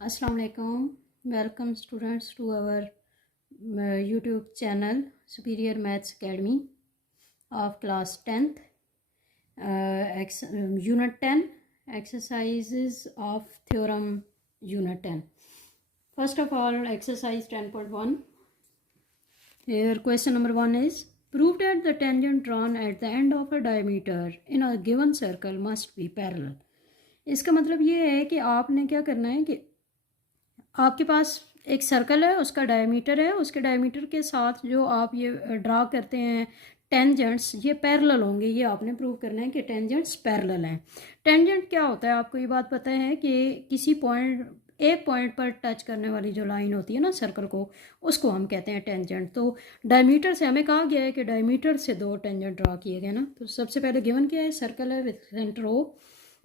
अस्सलाम वालेकुम। Welcome students to our YouTube channel superior maths academy of class 10th unit 10 exercises of theorem unit 10. First of all, exercise 10.1. Here question number 1 is prove that the tangent drawn at the end of a diameter in a given circle must be parallel. इसका मतलब ये है कि आपने क्या करना है कि आपके पास एक सर्कल है, उसका डायमीटर है, उसके डायमीटर के साथ जो आप ये ड्रा करते हैं टेंजेंट्स, ये पैरेलल होंगे। ये आपने प्रूव करना है कि टेंजेंट्स पैरेलल हैं। टेंजेंट क्या होता है, आपको ये बात पता है कि किसी एक पॉइंट पर टच करने वाली जो लाइन होती है ना सर्कल को, उसको हम कहते हैं टेंजेंट। तो डायमीटर से हमें कहा गया है कि डायमीटर से दो टेंजेंट ड्रा किए गए ना। तो सबसे पहले गिवन क्या है, सर्कल है विद सेंटर ओ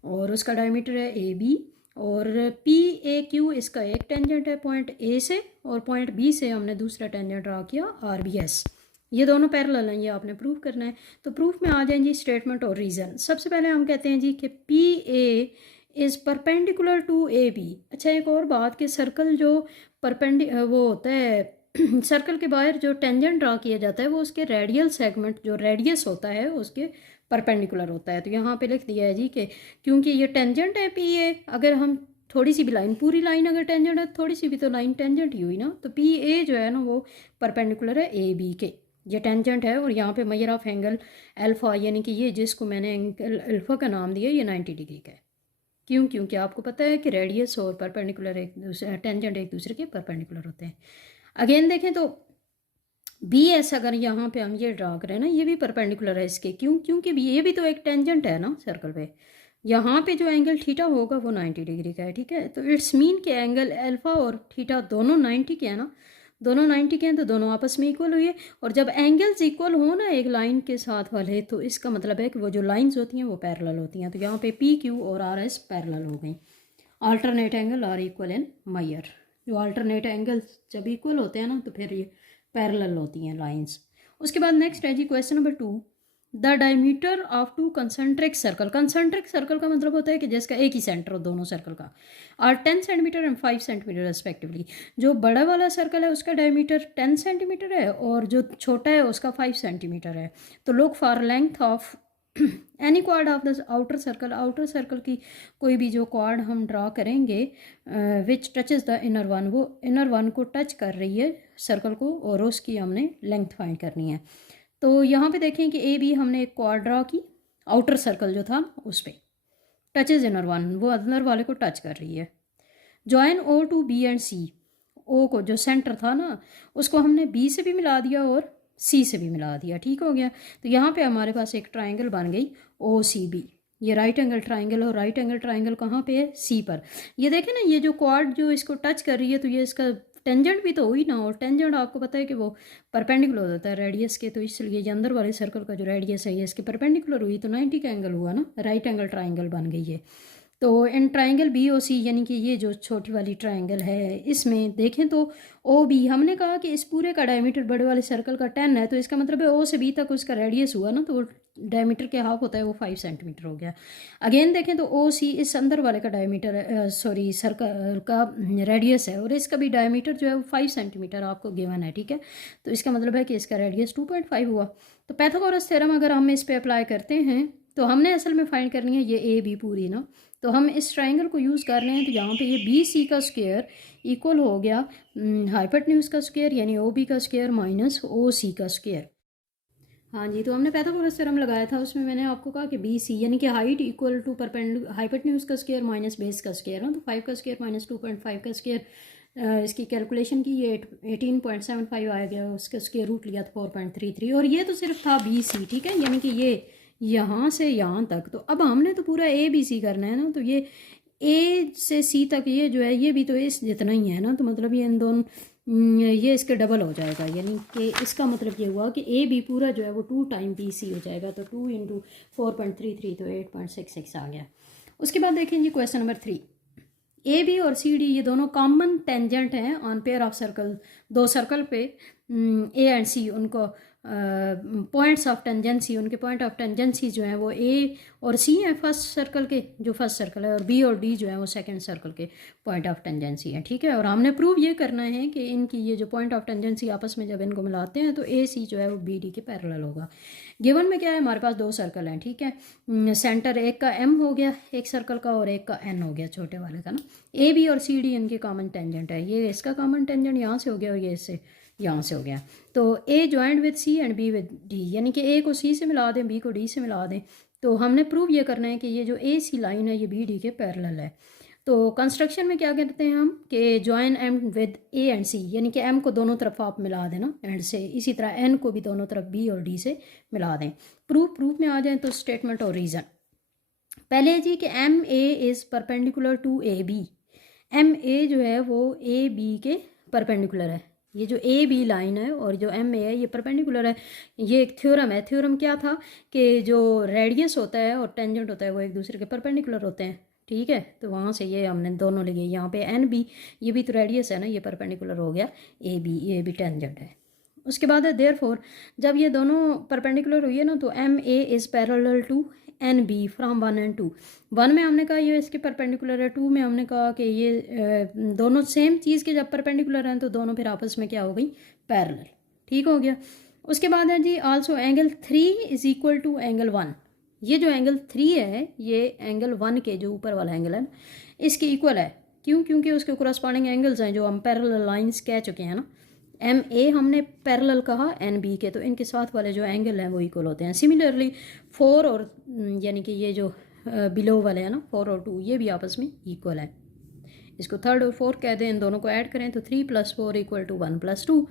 और उसका डायमीटर है ए बी और पी ए क्यू इसका एक टेंजेंट है पॉइंट ए से और पॉइंट बी से हमने दूसरा टेंजेंट ड्रा किया आर बी एस। ये दोनों पैरेलल हैं, ये आपने प्रूफ करना है। तो प्रूफ में आ जाए जी स्टेटमेंट और रीज़न। सबसे पहले हम कहते हैं जी कि P A is perpendicular to A B. अच्छा, एक और बात कि सर्कल जो वो होता है सर्कल के बाहर जो टेंजेंट ड्रा किया जाता है वो उसके रेडियल सेगमेंट जो रेडियस होता है उसके परपेंडिकुलर होता है। तो यहाँ पे लिख दिया है जी कि क्योंकि ये टेंजेंट है पी ए, अगर हम थोड़ी सी भी लाइन, पूरी लाइन अगर टेंजेंट है, थोड़ी सी भी तो लाइन टेंजेंट ही हुई ना, तो पी ए जो है ना वो परपेंडिकुलर है ए बी के। ये टेंजेंट है और यहाँ पे मेजर ऑफ एंगल अल्फ़ा, यानी कि ये जिसको मैंने एंगल अल्फ़ा का नाम दिया, ये 90 डिग्री का है। क्यों? क्योंकि आपको पता है कि रेडियस और परपेंडिकुलर एक दूसरे टेंजेंट एक दूसरे के परपेंडिकुलर होते हैं। अगेन देखें तो बी एस अगर यहाँ पे हम ये ड्रा करें ना, ये भी परपेंडिकुलर है इसके। क्यों? क्योंकि ये भी तो एक टेंजेंट है ना सर्कल पे। यहाँ पे जो एंगल थीटा होगा वो 90 डिग्री का है, ठीक है। तो इट्स मीन के एंगल अल्फ़ा और थीटा दोनों 90 के हैं ना, दोनों 90 के हैं तो दोनों आपस में इक्वल हुई है। और जब एंगल्स इक्वल हो ना एक लाइन के साथ वाले, तो इसका मतलब है कि वो जो लाइंस होती हैं वो पैरेलल होती हैं। तो यहाँ पे पी क्यू और आर एस पैरेलल हो गई। Alternate angle are equal in measure. जो अल्टरनेट एंगल्स जब इक्वल होते हैं ना तो फिर ये पैरेलल होती हैं लाइंस। उसके बाद नेक्स्ट है जी question number 2। The diameter of two concentric circle. Concentric circle का मतलब होता है कि जिसका एक ही सेंटर हो दोनों सर्कल का, और 10 सेंटीमीटर एंड 5 सेंटीमीटर रेस्पेक्टिवली। जो बड़ा वाला सर्कल है उसका डायमीटर 10 सेंटीमीटर है और जो छोटा है उसका 5 सेंटीमीटर है। तो look for length of any quad of the outer circle. Outer circle की कोई भी जो क्वाड हम ड्रा करेंगे विच टचेस द इनर वन, वो इनर वन को टच कर रही है सर्कल को और उसकी हमने लेंथ फाइंड करनी है। तो यहाँ पे देखें कि ए बी हमने एक क्वाड ड्रा की, आउटर सर्कल जो था उस पर टचेज इनर वन, वो अंदर वाले को टच कर रही है। Join O to B and C. O को जो सेंटर था ना उसको हमने बी से भी मिला दिया और सी से भी मिला दिया, ठीक हो गया। तो यहाँ पे हमारे पास एक ट्राइंगल बन गई ओ सी बी। ये राइट एंगल ट्राइंगल, और राइट एंगल ट्राइंगल कहाँ पे है? सी पर। ये देखें ना, ये जो क्वाड जो इसको टच कर रही है तो ये इसका टेंजेंट भी तो हुई ना, और टेंजेंट आपको पता है कि वो परपेंडिकुलर होता है रेडियस के। तो इसलिए ये अंदर वाले सर्कल का जो रेडियस है ये इसके परपेंडिकुलर हुई, तो 90 का एंगल हुआ ना, राइट एंगल ट्राइंगल बन गई है। तो इन ट्राइंगल बी ओ सी, यानी कि ये जो छोटी वाली ट्राइंगल है इसमें देखें तो ओ बी, हमने कहा कि इस पूरे का डायमीटर बड़े वाले सर्कल का 10 है, तो इसका मतलब है ओ से बी तक उसका रेडियस हुआ ना, तो वो डायमीटर के हाफ होता है वो 5 सेंटीमीटर हो गया। अगेन देखें तो ओ सी इस अंदर वाले का डायमीटर सॉरी सर्कल का रेडियस है और इसका भी डायमीटर जो है वो 5 सेंटीमीटर आपको गिवन है, ठीक है। तो इसका मतलब है कि इसका रेडियस 2.5 हुआ। तो पैथागोरस थ्योरम अगर हम इस पर अप्लाई करते हैं तो हमने असल में फाइंड करनी है ये ए बी पूरी ना। तो हम इस ट्राइंगल को यूज़ कर रहे हैं, तो यहाँ पे ये बी सी का स्क्वायर इक्वल हो गया हाइपोटेन्यूज का स्क्वायर यानी ओ बी का स्क्वायर माइनस ओ सी का स्क्वायर। हाँ जी, तो हमने पैथागोरस थ्योरम लगाया था, उसमें मैंने आपको कहा कि बी सी यानी कि हाइट इक्वल टू हाइपोटेन्यूज का स्क्वायर माइनस बेस का स्क्वायर ना। तो 5 का स्क्वायर माइनस 2.5 का स्क्वायर, इसकी कैलकुलेशन की ये 18.75 आ गया, उसका स्क्वायर रूट लिया था 4.33। और ये तो सिर्फ था बी सी, ठीक है, यानी कि ये यहाँ से यहाँ तक। तो अब हमने तो पूरा ए बी सी करना है ना, तो ये ए से सी तक ये जो है ये भी तो इस जितना ही है ना, तो मतलब ये इन दोनों ये इसके डबल हो जाएगा, यानी कि इसका मतलब ये हुआ कि ए बी पूरा जो है वो 2 टाइम बी सी हो जाएगा। तो 2 इंटू 4.33 तो 8.66 आ गया। उसके बाद देखें जी क्वेश्चन नंबर 3। ए बी और सी डी ये दोनों कॉमन टेंजेंट हैं ऑन पेयर ऑफ सर्कल, दो सर्कल पे ए एंड सी उनको पॉइंट्स ऑफ टेंजेंसी, उनके पॉइंट ऑफ टेंजेंसी जो हैं वो ए और सी हैं फर्स्ट सर्कल के, जो फर्स्ट सर्कल है, और बी और डी जो है वो सेकंड सर्कल के पॉइंट ऑफ टेंजेंसी है, ठीक है। और हमने प्रूव ये करना है कि इनकी ये जो पॉइंट ऑफ टेंजेंसी आपस में जब इनको मिलाते हैं तो ए सी जो है वो बी डी के पैरेलल होगा। गिवन में क्या है, हमारे पास दो सर्कल हैं, ठीक है। सेंटर एक का एम हो गया एक सर्कल का, और एक का एन हो गया छोटे वाले का ना। ए बी और सी डी इनके कॉमन टेंजेंट है, ये इसका कॉमन टेंजेंट यहाँ से हो गया और ये इससे यहाँ से हो गया। तो A joint with C and B with D, यानी कि ए को सी से मिला दें, बी को डी से मिला दें। तो हमने प्रूव ये करना है कि ये जो ए सी लाइन है ये बी डी के पैरेलल है। तो कंस्ट्रक्शन में क्या करते हैं हम कि join M with A and C, यानी कि एम को दोनों तरफ आप मिला देना एंड से, इसी तरह एन को भी दोनों तरफ बी और डी से मिला दें। प्रूफ में आ जाए तो स्टेटमेंट और रीज़न। पहले जी कि M A is perpendicular to A B, M A जो है वो ए बी के परपेंडिकुलर है। ये जो ए बी लाइन है और जो एम ए है ये परपेंडिकुलर है। ये एक थ्योरम है। थ्योरम क्या था कि जो रेडियस होता है और टेंजेंट होता है वो एक दूसरे के परपेंडिकुलर होते हैं, ठीक है। तो वहाँ से ये हमने दोनों लिए, यहाँ पे एन बी, ये भी तो रेडियस है ना, ये परपेंडिकुलर हो गया ए बी, ये भी टेंजेंट है। उसके बाद है देयरफॉर, जब ये दोनों परपेंडिकुलर हुई है ना तो M A is parallel to N B from 1 and 2। 1 में हमने कहा ये इसके परपेंडिकुलर है, 2 में हमने कहा कि ये दोनों सेम चीज़ के जब परपेंडिकुलर हैं तो दोनों फिर आपस में क्या हो गई, पैरेलल, ठीक हो गया। उसके बाद है जी also angle 3 is equal to angle 1। ये जो एंगल 3 है ये एंगल 1 के जो ऊपर वाला एंगल है इसके इक्वल है। क्यों? क्योंकि उसके कोरस्पॉन्डिंग एंगल्स हैं जो हम पैरेलल लाइंस कह चुके हैं ना। एम ए हमने पैरेलल कहा एन बी के, तो इनके साथ वाले जो एंगल हैं वो इक्वल होते हैं। सिमिलरली 4 और यानी कि ये जो बिलो वाले हैं ना 4 और 2 ये भी आपस में इक्वल है। इसको 3rd और 4th कह दें, इन दोनों को ऐड करें तो 3 + 4 = 1 + 2,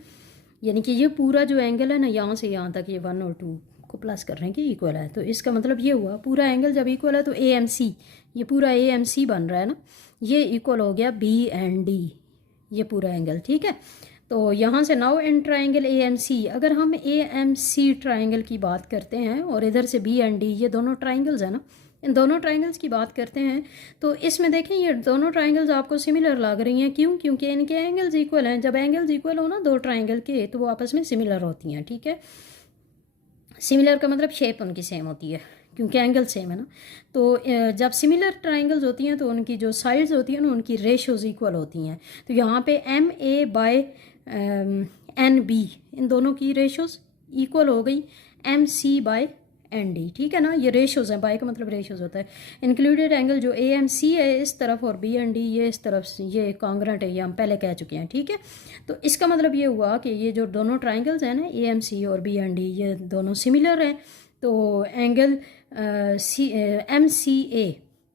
यानी कि ये पूरा जो एंगल है ना यहाँ से यहाँ तक ये 1 और 2 को प्लस करने के इक्वल है। तो इसका मतलब ये हुआ पूरा एंगल जब इक्वल है तो ए एम सी, ये पूरा ए एम सी बन रहा है ना, ये इक्वल हो गया बी एंड डी, ये पूरा एंगल, ठीक है। तो यहाँ से now in triangle A M C, अगर हम ए एम सी ट्राइंगल की बात करते हैं और इधर से बी एंड डी, ये दोनों ट्राइंगल्स हैं ना, इन दोनों ट्राइंगल्स की बात करते हैं तो इसमें देखें ये दोनों ट्राइंगल्स आपको सिमिलर लग रही हैं। क्यों? क्योंकि इनके एंगल्स इक्वल हैं। जब एंगल्स इक्वल हो ना दो ट्राइंगल के तो वो आपस में सिमिलर होती हैं, ठीक है। सिमिलर का मतलब शेप उनकी सेम होती है क्योंकि एंगल सेम है ना। तो जब सिमिलर ट्राइंगल्स होती हैं तो उनकी जो साइड्स होती हैं ना उनकी रेशोज इक्वल होती हैं। तो यहाँ पे M A by N B, इन दोनों की रेशोज इक्वल हो गई M C by N D, ठीक है ना। ये रेशोज हैं, बाय का मतलब रेशोज होता है। इंक्लूडेड एंगल जो ए एम सी है इस तरफ और बी एन डी ये इस तरफ, ये कॉन्ग्रेंट है, ये हम पहले कह चुके हैं, ठीक है। तो इसका मतलब ये हुआ कि ये जो दोनों ट्राइंगल्स हैं ना ए एम सी और बी एन डी ये दोनों सिमिलर हैं। तो एंगल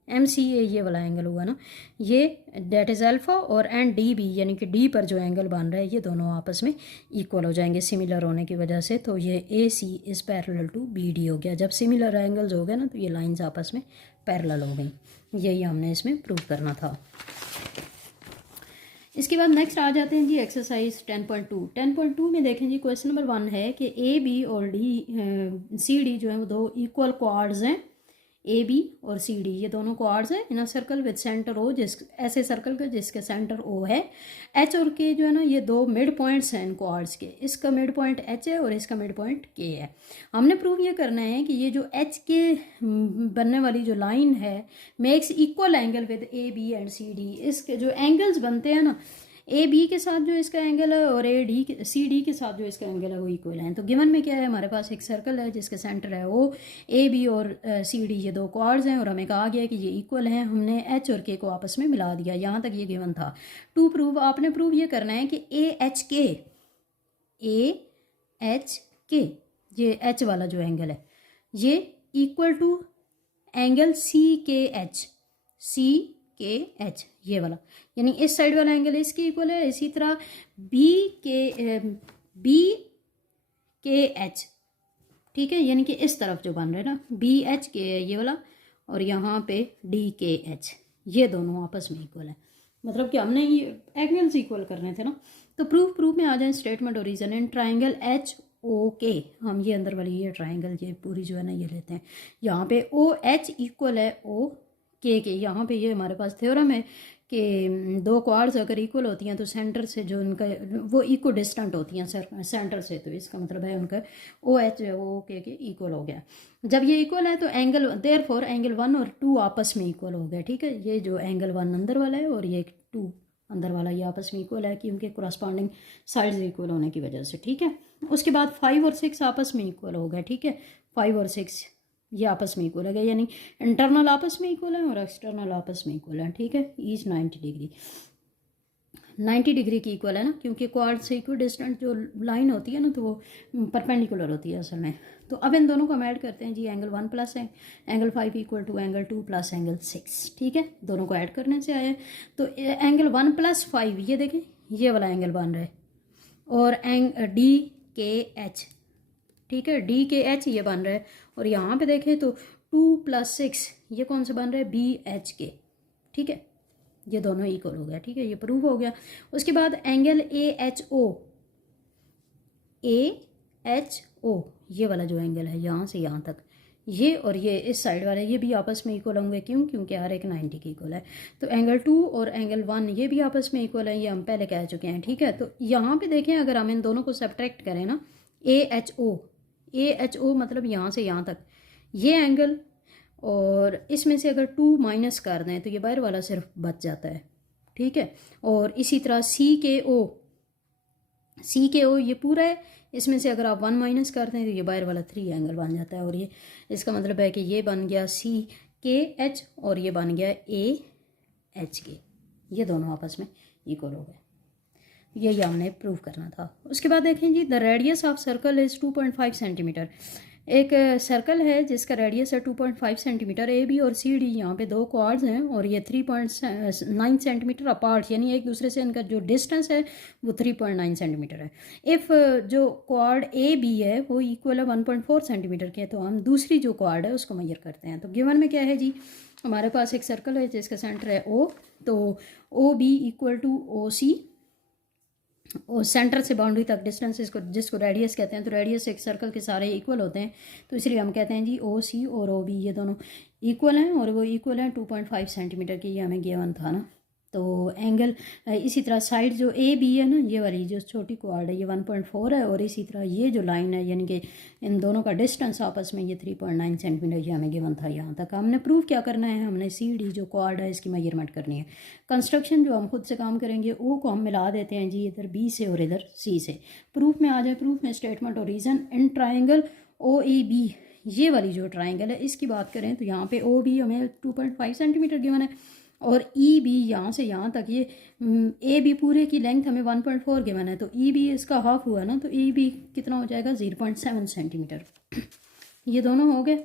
एम सी ए ये वाला एंगल हुआ ना, ये डेट इज़ अल्फ़ा, और एन डी बी यानी कि डी पर जो एंगल बन रहा है ये दोनों आपस में इक्वल हो जाएंगे सिमिलर होने की वजह से। तो ये A C is parallel to B D हो गया। जब सिमिलर एंगल्स हो गए ना तो ये लाइंस आपस में पैरेलल हो गई। यही हमने इसमें प्रूव करना था। इसके बाद नेक्स्ट आ जाते हैं जी एक्सरसाइज 10.2। 10.2 में देखें जी क्वेश्चन नंबर 1 है कि ए बी और डी सी डी जो है वो दो इक्वल क्वाड्स हैं। ए बी और सी डी ये दोनों क्वाड्स हैं in a circle with center O, जिस ऐसे सर्कल का जिसके सेंटर ओ है। एच और के जो है ना ये दो मिड पॉइंट्स हैं इन क्वाड्स के, इसका मिड पॉइंट एच है और इसका मिड पॉइंट के है। हमने प्रूव ये करना है कि ये जो एच के बनने वाली जो लाइन है makes equal angle with A B and C D. इसके जो एंगल्स बनते हैं ना ए बी के साथ जो इसका एंगल है और ए डी सी डी के साथ जो इसका एंगल है वो इक्वल है। तो गिवन में क्या है, हमारे पास एक सर्कल है जिसके सेंटर है ओ, ए बी और सी डी ये दो क्वाड्स हैं और हमें कहा गया कि ये इक्वल है। हमने एच और के को आपस में मिला दिया, यहाँ तक ये गिवन था। टू प्रूव, आपने प्रूव ये करना है कि ए एच के ये एच वाला जो एंगल है ये इक्वल टू एंगल सी के एच ये वाला, यानी इस साइड वाला एंगल इसके इक्वल है। इसी तरह बी के एच, ठीक है, यानी कि इस तरफ जो बन रहा है ना बी एच के ये वाला और यहाँ पे डी के एच ये दोनों आपस में इक्वल है। मतलब कि हमने ये एंगल्स इक्वल करने थे ना। तो प्रूफ में आ जाए स्टेटमेंट और reason. In triangle H O K, हम ये अंदर वाली ये ट्राइंगल ये पूरी जो है ना ये लेते हैं। यहाँ पे ओ एच इक्वल है ओ के, यहाँ पे ये हमारे पास थ्योरम है कि दो क्वाड्स अगर इक्वल होती हैं तो सेंटर से जो उनका वो इक्वल डिस्टेंट होती हैं सेंटर से, तो इसका मतलब है उनका ओ एच वो ओके के इक्वल हो गया। जब ये इक्वल है तो एंगल देयरफॉर एंगल 1 और 2 आपस में इक्वल हो गया, ठीक है। ये जो एंगल 1 अंदर वाला है और ये 2 अंदर वाला ये आपस में इक्वल है क्योंकि कोरस्पॉन्डिंग साइड्स इक्वल होने की वजह से, ठीक है। उसके बाद 5 और 6 आपस में इक्वल हो गए, ठीक है। 5 और 6 ये आपस में इक्वल है, यानी इंटरनल आपस में इक्वल है और एक्सटर्नल आपस में इक्वल है, ठीक है। ईच 90 डिग्री 90 डिग्री की इक्वल है ना, क्योंकि क्वाड से इक्वल डिस्टेंट जो लाइन होती है ना तो वो परपेंडिकुलर होती है असल में। तो अब इन दोनों को हम ऐड करते हैं जी। एंगल 1 प्लस है angle 5 equal to angle 2 plus angle 6, ठीक है। दोनों को ऐड करने से आया तो एंगल 1 प्लस 5 ये देखें ये वाला एंगल बन रहा है और डी के एच, ठीक है। डी के एच ये बन रहा है और यहाँ पे देखें तो 2 + 6 ये कौन सा बन रहा है बी एच के, ठीक है। ये दोनों इक्वल हो गया, ठीक है। ये प्रूव हो गया। उसके बाद एंगल ए एच ओ ये वाला जो एंगल है यहाँ से यहाँ तक ये और ये इस साइड वाले ये भी आपस में इक्वल होंगे, क्यों? क्योंकि हर एक 90 की इक्वल है। तो एंगल 2 और एंगल 1 ये भी आपस में इक्वल है, ये हम पहले कह चुके हैं, ठीक है। तो यहाँ पे देखें अगर हम इन दोनों को सब्ट्रैक्ट करें ना ए एच ओ मतलब यहाँ से यहाँ तक ये एंगल और इसमें से अगर 2 माइनस कर दें तो ये बाहर वाला सिर्फ बच जाता है, ठीक है। और इसी तरह सी के ओ ये पूरा है, इसमें से अगर आप 1 माइनस करते हैं तो ये बाहर वाला 3 एंगल बन जाता है। और ये इसका मतलब है कि ये बन गया सी के एच और ये बन गया ए एच के, ये दोनों आपस में इक्वल हो गए। यही हमने प्रूव करना था। उसके बाद देखें जी the radius of circle is 2.5 centimetre. एक सर्कल है जिसका रेडियस है 2.5 सेंटीमीटर। ए बी और सी डी यहाँ पे दो क्वाड्स हैं और ये 3.9 सेंटीमीटर अपार्ट, यानी एक दूसरे से इनका जो डिस्टेंस है वो 3.9 सेंटीमीटर है। इफ़ जो क्वाड ए बी है वो इक्वल है 1.4 सेंटीमीटर के, तो हम दूसरी जो क्वाड है उसको मेजर करते हैं। तो गिवन में क्या है जी, हमारे पास एक सर्कल है जिसका सेंटर है ओ, तो O B equal to O C और सेंटर से बाउंड्री तक डिस्टेंस जिसको रेडियस कहते हैं। तो रेडियस एक सर्कल के सारे इक्वल होते हैं, तो इसलिए हम कहते हैं जी ओ सी और ओ बी ये दोनों इक्वल हैं और वो इक्वल हैं 2.5 सेंटीमीटर की, ये हमें गिवन था ना। तो एंगल इसी तरह साइड जो ए बी है ना ये वाली जो छोटी क्वाड है ये 1.4 है और इसी तरह ये जो लाइन है यानी कि इन दोनों का डिस्टेंस आपस में ये 3.9 सेंटीमीटर ये हमें गिवन था। यहाँ तक हमने प्रूव क्या करना है, हमने सी डी जो क्वाड है इसकी मेजरमेंट करनी है। कंस्ट्रक्शन जो हम खुद से काम करेंगे ओ को हम मिला देते हैं जी इधर बी से और इधर सी से। प्रूफ में आ जाए, प्रूफ में स्टेटमेंट और reason. In triangle O E B ये वाली जो ट्राइंगल है इसकी बात करें तो यहाँ पे ओ बी हमें 2.5 सेंटीमीटर गिवन है और ई बी यहाँ से यहाँ तक ये ए बी पूरे की लेंथ हमें 1.4 गिवन है, तो ई बी इसका हाफ हुआ ना, तो ई बी कितना हो जाएगा 0.7 सेंटीमीटर। ये दोनों हो गए।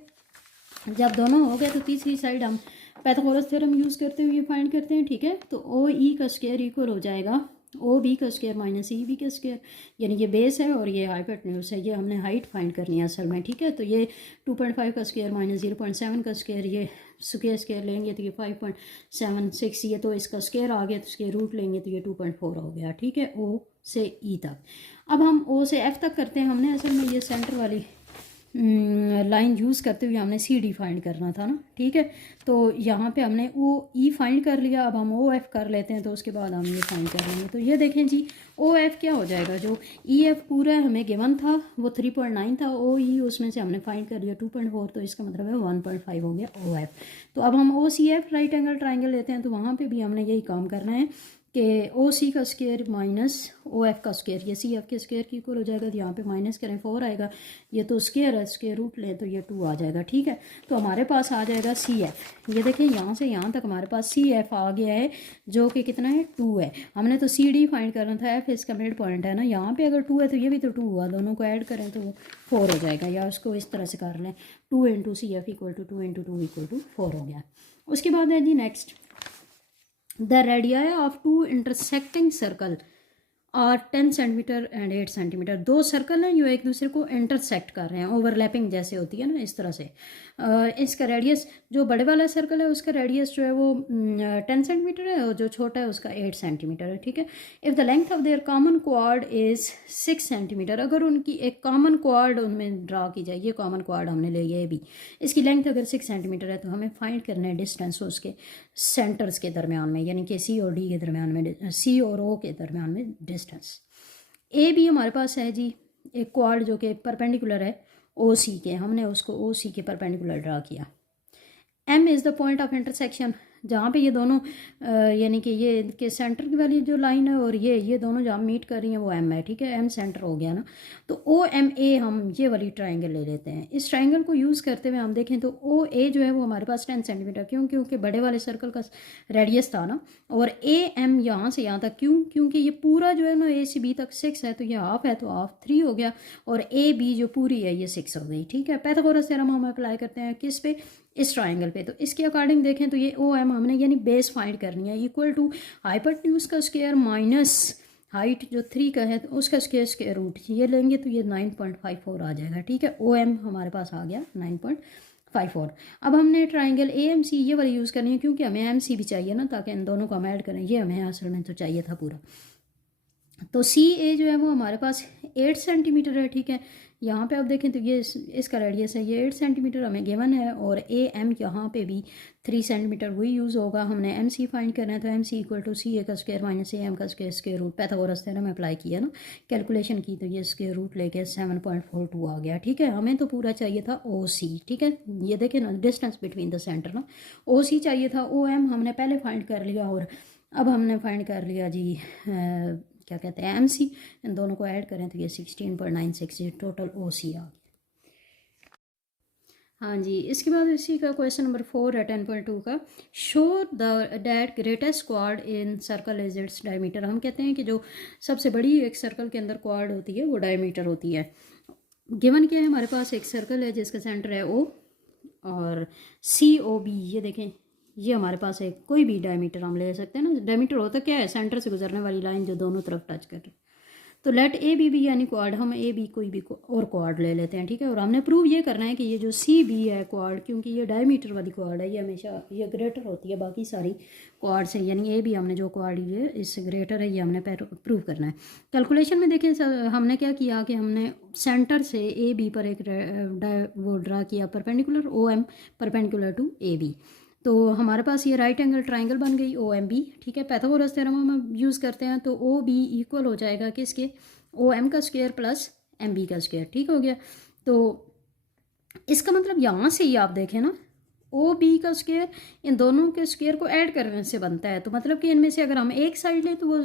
जब दोनों हो गए तो तीसरी साइड हम पाइथागोरस थ्योरम यूज़ करते हुए फाइंड करते हैं, ठीक है। तो ओ ई का स्क्वायर इक्वल हो जाएगा ओ बी का स्क्वायर माइनस ई बी का स्क्वायर, यानी ये बेस है और ये हाइपोटेन्यूज है, ये हमने हाइट फाइंड करनी है असल में, ठीक है। तो ये 2.5 का स्क्वायर माइनस 0.7 का स्क्वायर, ये स्क्वायर लेंगे तो ये 5.76, ये तो इसका स्क्वायर आ गया तो इसके रूट लेंगे तो ये 2.4 हो गया, ठीक है। ओ से ई तक। अब हम ओ से एफ तक करते हैं। हमने असल में ये सेंटर वाली लाइन यूज़ करते हुए हमने सी डी फाइंड करना था ना, ठीक है। तो यहाँ पे हमने ओ ई फाइंड कर लिया, अब हम ओ एफ़ कर लेते हैं तो उसके बाद हम ये फाइंड कर लेंगे। तो ये देखें जी ओ एफ़ क्या हो जाएगा, जो ई एफ़ पूरा हमें गिवन था वो 3.9 था, ओ ई उसमें से हमने फाइंड कर लिया 2.4, तो इसका मतलब है 1.5 हो गया ओ एफ़। तो अब हम O C F right angle triangle लेते हैं, तो वहाँ पर भी हमने यही काम करना है कि ओ सी का स्क्वायर माइनस ओ एफ़ का स्क्वायर, ये सी एफ़ के स्क्वायर की इक्वल हो जाएगा। तो यहाँ पे माइनस करें 4 आएगा, ये तो स्क्वायर है, स्क्वायर रूट लें तो ये 2 आ जाएगा, ठीक है। तो हमारे पास आ जाएगा सी एफ़। ये देखें यहाँ से यहाँ तक हमारे पास सी एफ़ आ गया है जो कि कितना है 2 है। हमने तो सी डी फाइंड करना था, एफ़ इसका मिड पॉइंट है ना, यहाँ पर अगर 2 है तो ये भी तो 2 हुआ, दोनों को ऐड करें तो 4 हो जाएगा, या उसको इस तरह से कर लें 2 into C F equal to 2 into 2 equal to 4 हो गया। उसके बाद है जी next, the radii of two intersecting circle are 10 centimetre and 8 centimetre. दो सर्कल हैं जो एक दूसरे को इंटरसेक्ट कर रहे हैं, ओवरलैपिंग जैसे होती है ना, इस तरह से। इसका रेडियस, जो बड़े वाला सर्कल है उसका रेडियस जो है वो 10 सेंटीमीटर है, और जो छोटा है उसका 8 सेंटीमीटर है, ठीक है। If the length of their common quad is 6 centimetre, अगर उनकी एक कॉमन क्वाड उनमें ड्रा की जाए, ये कॉमन क्वाड हमने ले लिया है भी, इसकी लेंथ अगर 6 सेंटीमीटर है, तो हमें फाइंड करना है डिस्टेंस उसके सेंटर्स के दरमियान में, यानी कि सी और डी के दरमियान में, सी और ओ के दरमियान में डिस्टेंस। ए भी हमारे पास है जी एक क्वाड जो कि परपेंडिकुलर है ओ सी के, हमने उसको ओ सी के परपेंडिकुलर ड्रा किया। M is the point of intersection, जहाँ पे ये दोनों यानी कि ये के सेंटर की वाली जो लाइन है और ये दोनों जहाँ मीट कर रही हैं वो एम है, ठीक है। एम सेंटर हो गया ना, तो ओ एम ए हम ये वाली ट्राइंगल ले लेते हैं। इस ट्राइंगल को यूज़ करते हुए हम देखें तो ओ ए जो है वो हमारे पास 10 सेंटीमीटर, क्यों? क्योंकि बड़े वाले सर्कल का रेडियस था ना। और ए एम यहाँ से यहाँ तक, क्यों? क्योंकि ये पूरा जो है ना ए से बी तक 6 है, तो ये हाफ है तो हाफ 3 हो गया, और ए बी जो पूरी है ये 6 हो गई, ठीक है। पाइथागोरस थ्योरम हम अप्लाई करते हैं किस पे? इस ट्राइंगल पे। तो इसके अकॉर्डिंग देखें तो ये ओ एम हमने यानी बेस फाइंड करनी है, इक्वल टू हाइपोटेन्यूज का स्क्वायर माइनस हाइट जो 3 का है तो उसका स्क्वायर रूट ये लेंगे तो ये 9.54 आ जाएगा, ठीक है। ओ एम हमारे पास आ गया 9.54। अब हमने ट्राइंगल ए एम सी ये वाली यूज़ करनी है, क्योंकि हमें एम सी भी चाहिए ना, ताकि इन दोनों को हम ऐड करें, ये हमें असल में तो चाहिए था पूरा। तो सी ए जो है वो हमारे पास 8 सेंटीमीटर है, ठीक है। यहाँ पे आप देखें तो ये इसका रेडियस है, ये 8 सेंटीमीटर हमें गिवन है, और ए एम यहाँ पे भी 3 सेंटीमीटर वही यूज़ होगा। हमने एम सी फाइंड करना है, तो M C equal to C A का स्क्वायर माइनस ए एम का square root. Pythagoras theorem apply किया ना, कैलकुलेशन की, तो ये स्क्वायर रूट लेके 7.42 आ गया, ठीक है। हमें तो पूरा चाहिए था ओ सी, ठीक है। ये देखें ना डिस्टेंस बिटवीन द सेंटर ना, ओ सी चाहिए था। ओ एम हमने पहले फाइंड कर लिया, और अब हमने फाइंड कर लिया जी क्या कहते हैं एम सी। इन दोनों को ऐड करें तो ये 16.96 टोटल ओ सी आ गया। हाँ जी, इसके बाद इसी का क्वेश्चन नंबर 4 है 10.2 का। Show the that greatest quad in circle is its diameter. हम कहते हैं कि जो सबसे बड़ी एक सर्कल के अंदर क्वाड होती है वो डायमीटर होती है। गिवन क्या है, हमारे पास एक सर्कल है जिसका सेंटर है ओ, और सी ओ बी, ये देखें ये हमारे पास है, कोई भी डायमीटर हम ले सकते हैं ना। डायमीटर होता क्या है? सेंटर से गुजरने वाली लाइन जो दोनों तरफ टच कर रही है। तो लेट ए बी बी यानी क्वाड, हम ए बी कोई भी और क्वाड ले लेते हैं, ठीक है। और हमने प्रूव ये करना है कि ये जो सी बी है क्वाड, क्योंकि ये डायमीटर वाली क्वाड है, ये हमेशा ये ग्रेटर होती है बाकी सारी क्वाड से, यानी ए बी हमने जो क्वाड ली है इससे ग्रेटर है, ये हमने प्रूव करना है। कैलकुलेशन में देखें हमने क्या किया कि हमने सेंटर से ए बी पर एक वो ड्रा किया perpendicular, O M perpendicular to A B. तो हमारे पास ये राइट एंगल ट्राइंगल बन गई ओ एम बी, ठीक है। पाइथागोरस थ्योरम हम यूज़ करते हैं, तो ओ बी इक्वल हो जाएगा किसके? ओ एम का स्क्वायर प्लस एम बी का स्क्वायर, ठीक हो गया। तो इसका मतलब यहाँ से ही आप देखें ना, ओ बी का स्क्वायर इन दोनों के स्क्वायर को ऐड करने से बनता है, तो मतलब कि इनमें से अगर हम एक साइड लें तो वो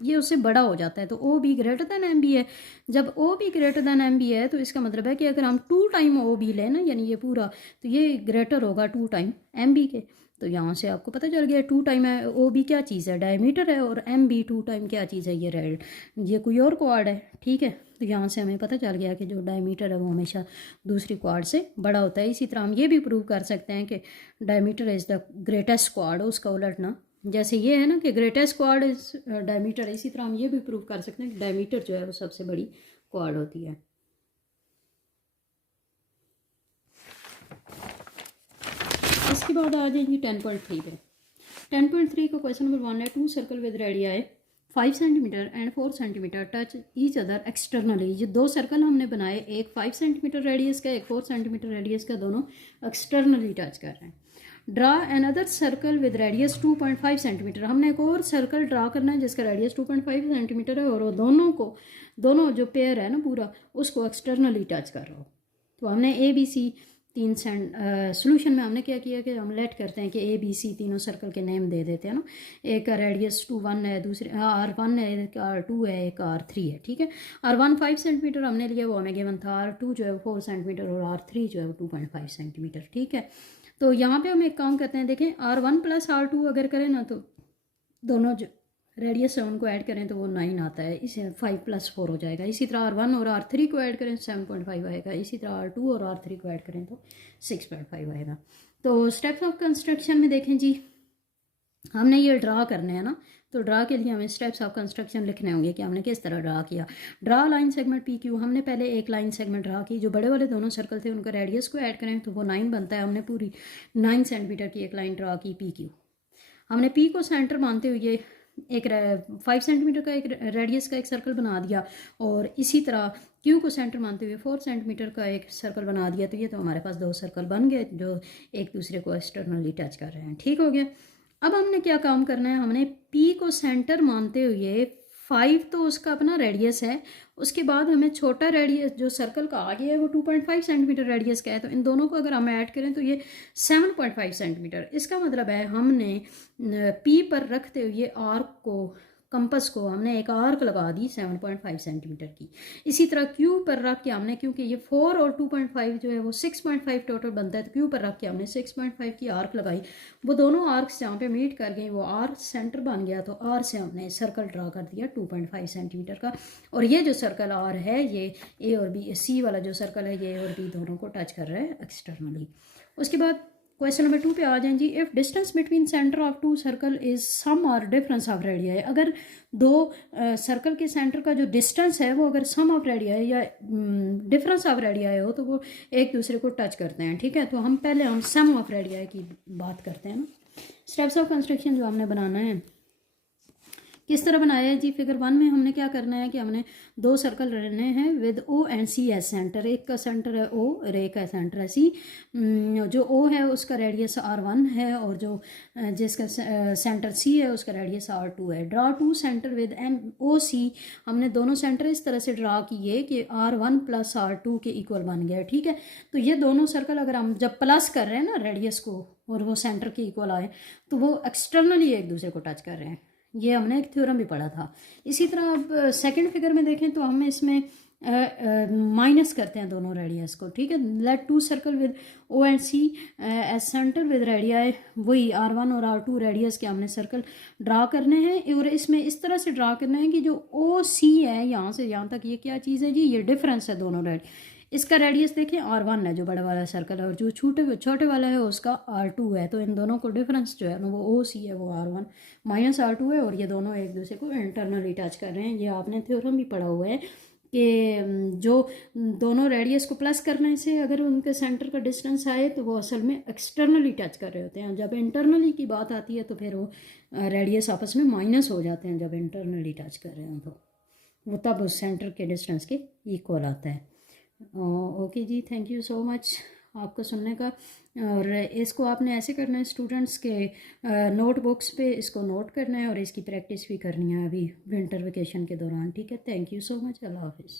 ये उससे बड़ा हो जाता है। तो O B greater than M B है। जब O B greater than M B है तो इसका मतलब है कि अगर हम 2 टाइम ओ बी लें ना, यानी ये पूरा, तो ये ग्रेटर होगा 2 टाइम एम बी के। तो यहाँ से आपको पता चल गया 2 टाइम है ओ बी क्या चीज़ है? डायमीटर है, और एम बी 2 टाइम क्या चीज़ है? ये रेड, ये कोई और क्वाड है, ठीक है। तो यहाँ से हमें पता चल गया कि जो डायमीटर है वो हमेशा दूसरी क्वाड से बड़ा होता है। इसी तरह हम ये भी प्रूव कर सकते हैं कि diameter is the greatest quad, उसका उलट ना, जैसे ये है ना कि ग्रेटेस्ट क्वाड इज डायमीटर, इसी तरह हम ये भी प्रूव कर सकते हैं कि डायमीटर जो है वो सबसे बड़ी क्वाड होती है। इसके बाद आ जाएंगे 10.3 पे। 10.3 का क्वेश्चन नंबर 1 है। 2 circle with radii 5 centimetre and 4 centimetre touch each other externally. ये 2 सर्कल हमने बनाए, एक 5 सेंटीमीटर रेडियस का, एक 4 सेंटीमीटर रेडियस का, दोनों एक्सटर्नली टच कर रहे हैं। Draw another circle with radius 2.5 centimetre. हमने एक और सर्कल ड्रा करना है जिसका रेडियस 2.5 सेंटीमीटर है, और वो दोनों जो पेयर है ना पूरा, उसको एक्सटर्नली टच कर रहा हो। तो हमने ए बी सी 3 सोल्यूशन में हमने क्या किया कि हम लेट करते हैं कि ए बी सी तीनों सर्कल के नेम दे देते हैं ना। एक का रेडियस 2.1 है, दूसरे R1 है, एक R2 है, एक R3 है, ठीक है। R1 5 सेंटीमीटर हमने लिया, वो हमें गिवन था। R2 जो है 4 सेंटीमीटर, और R3 जो है 2.5 सेंटीमीटर, ठीक है। तो यहाँ पे हम एक काम करते हैं, देखें R1 प्लस R2 अगर करें ना, तो दोनों जो रेडियस है उनको ऐड करें तो वो 9 आता है, इसे 5 + 4 हो जाएगा। इसी तरह R1 और R3 को ऐड करें 7.5 आएगा। इसी तरह R2 और R3 को ऐड करें तो 6.5 आएगा। तो स्टेप्स ऑफ कंस्ट्रक्शन में देखें जी, हमने ये ड्रा करने हैं ना तो ड्रा के लिए हमें स्टेप्स ऑफ कंस्ट्रक्शन लिखने होंगे कि हमने किस तरह ड्रा किया। Draw line segment P Q, हमने पहले एक लाइन सेगमेंट ड्रा की, जो बड़े वाले दोनों सर्कल थे उनका रेडियस को ऐड करें तो वो 9 बनता है। हमने पूरी 9 सेंटीमीटर की एक लाइन ड्रा की पी क्यू। हमने पी को सेंटर मानते हुए एक 5 सेंटीमीटर का एक रेडियस का एक सर्कल बना दिया, और इसी तरह क्यू को सेंटर मानते हुए 4 सेंटीमीटर का एक सर्कल बना दिया। तो ये तो हमारे पास 2 सर्कल बन गए जो एक दूसरे को एक्सटर्नली टच कर रहे हैं। ठीक हो गया। अब हमने क्या काम करना है, हमने पी को सेंटर मानते हुए 5 तो उसका अपना रेडियस है, उसके बाद हमें छोटा रेडियस जो सर्कल का आगे है वो 2.5 सेंटीमीटर रेडियस का है, तो इन दोनों को अगर हम ऐड करें तो ये 7.5 सेंटीमीटर। इसका मतलब है हमने पी पर रखते हुए आर्क को, कंपस को हमने एक आर्क लगा दी 7.5 सेंटीमीटर की। इसी तरह क्यू पर रख के हमने, क्योंकि ये 4 और 2.5 जो है वो 6.5 टोटल बनता है, तो क्यू पर रख के हमने 6.5 की आर्क लगाई। वो दोनों आर्क्स जहाँ पे मीट कर गई वो आर्क सेंटर बन गया, तो आर से हमने सर्कल ड्रा कर दिया 2.5 सेंटीमीटर का। और ये जो सर्कल आर है ये ए और बी, सी वाला जो सर्कल है ये और बी दोनों को टच कर रहा है एक्सटर्नली। उसके बाद क्वेश्चन नंबर 2 पे आ जाएं जी। If distance between center of 2 circle is sum और डिफरेंस ऑफ रेडियाई, अगर दो सर्कल के सेंटर का जो डिस्टेंस है वो अगर सम ऑफ रेडियाई या डिफरेंस ऑफ रेडियाई हो तो वो एक दूसरे को टच करते हैं। ठीक है, तो हम सम ऑफ रेडियाई की बात करते हैं ना। स्टेप्स ऑफ कंस्ट्रक्शन जो हमने बनाना है किस तरह बनाया है जी। फिगर 1 में हमने क्या करना है कि हमने 2 सर्कल रहने हैं with O and C as centre. एक का सेंटर है ओ और एक का सेंटर है सी। जो ओ है उसका रेडियस R1 है, और जो जिसका सेंटर सी है उसका रेडियस R2 है। Draw 2 center with N O C, हमने दोनों सेंटर इस तरह से ड्रा किए कि R1 प्लस R2 के इक्वल बन गया। ठीक है, तो ये दोनों सर्कल अगर हम जब प्लस कर रहे हैं ना रेडियस को और वो सेंटर के इक्वल आए तो वो एक्सटर्नली एक दूसरे को टच कर रहे हैं। ये हमने एक थ्योरम भी पढ़ा था। इसी तरह अब सेकंड फिगर में देखें तो हम इसमें माइनस करते हैं दोनों रेडियस को। ठीक है, let 2 circle with O and C as centre with radii, वही R1 और R2 रेडियस के हमने सर्कल ड्रा करने हैं, और इसमें इस तरह से ड्रा करना है कि जो ओ सी है यहाँ से यहाँ तक ये क्या चीज़ है जी, ये डिफरेंस है दोनों रेड। इसका रेडियस देखें R1 है जो बड़ा वाला सर्कल है, और जो छोटे वाला है उसका R2 है। तो इन दोनों को डिफरेंस जो है ना वो ओ सी है वो R1 माइनस R2 है, और ये दोनों एक दूसरे को इंटरनली टच कर रहे हैं। ये आपने थ्योरम भी पढ़ा हुआ है कि जो दोनों रेडियस को प्लस करने से अगर उनके सेंटर का डिस्टेंस आए तो वो असल में एक्सटर्नली टच कर रहे होते हैं। जब इंटरनली की बात आती है तो फिर वो रेडियस आपस में माइनस हो जाते हैं। जब इंटरनली टच कर रहे हो तो वो तब उस सेंटर के डिस्टेंस के इक्वल आता है। ओके जी, थैंक यू सो मच आपको सुनने का। और इसको आपने ऐसे करना है स्टूडेंट्स के नोटबुक्स पे इसको नोट करना है, और इसकी प्रैक्टिस भी करनी है अभी विंटर वेकेशन के दौरान। ठीक है, थैंक यू सो मच, अल्लाह हाफिज़।